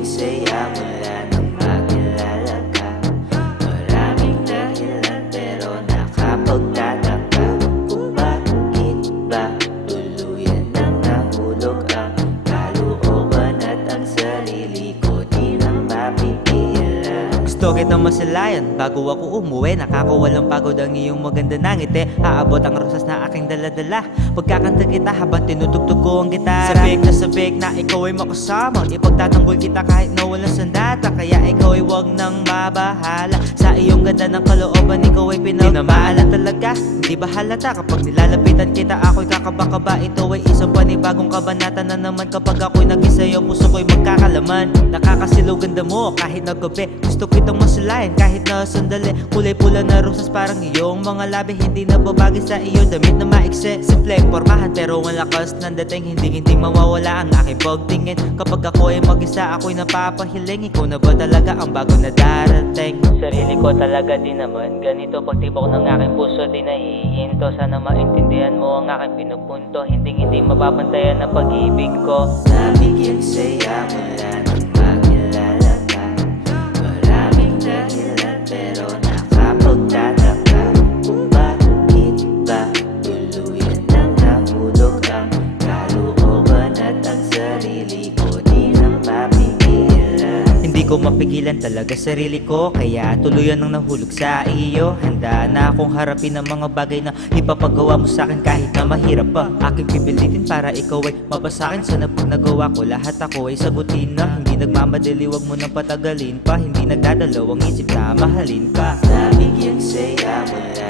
ang saya mula nang makilala ka. Maraming dahilan pero nakapagtataka kung bakit ba tuluyan nang nahulog ang kalooban at ang sarili ko di na mapipigilan. Gusto kitang masilayan bago ako umuwi. Nakakawalang pagod ang iyong maganda na ngiti. Aabot ang rosas na aking daladala. Pagkakanta kita habang tinutugtog ko ang gitara. Sabik na ikaw ay makasama. Ipagtatanggol kita kahit na walang sandata. Kaya ikaw ay wag nang mabahala. Sa iyong ganda ng kalooban ikaw ay pinamaalan talaga. Hindi ba halata kapag nilalapitan kita ako'y kakaba-kaba. Ito ay isang panibagong kabanata na naman. Kapag ako'y naging sa'yo puso ko'y magkakalaman. Nakakasilaw ganda mo kahit na gabi. Gusto kitang masulayan kahit na sandali. Kulay pula na rosas parang iyong mga labi. Hindi na babagay sa iyong damit na maikse. Simpleng pormahan pero ang lakas ng dating. Hindi mawawala ang aking pagtingin. Kapag ako ay mag-isa ako'y napapahiling. Ikaw na ba talaga ang bago na darating? Sarili ko talaga din naman ganito. Pagtibok ng aking puso di nahihinto. Sana maintindihan mo ang aking pinupunto. Hindi mapapantayan ang pag-ibig ko. Nabigyan saya mula nang makilala ka. Maraming dahilan pero nakapagtataka kung bakit ba tuluyan nang nahulog ang kalooban at ang sarili ko di na mapigilan. Hindi ko mapigilan talaga sarili ko, kaya tuluyan nang nahulog sa iyo. Handa na akong harapin ang mga bagay na ipapagawa mo sa akin kahit na mahirap pa. Aking pipilitin para ikaw ay mapasakin. Sana pag nagawa ko lahat ako ay sagutin na. Hindi nagmamadali, wag mo nang patagalin pa. Hindi nagdadalawang isip na mahalin ka. Nabigyan saya mula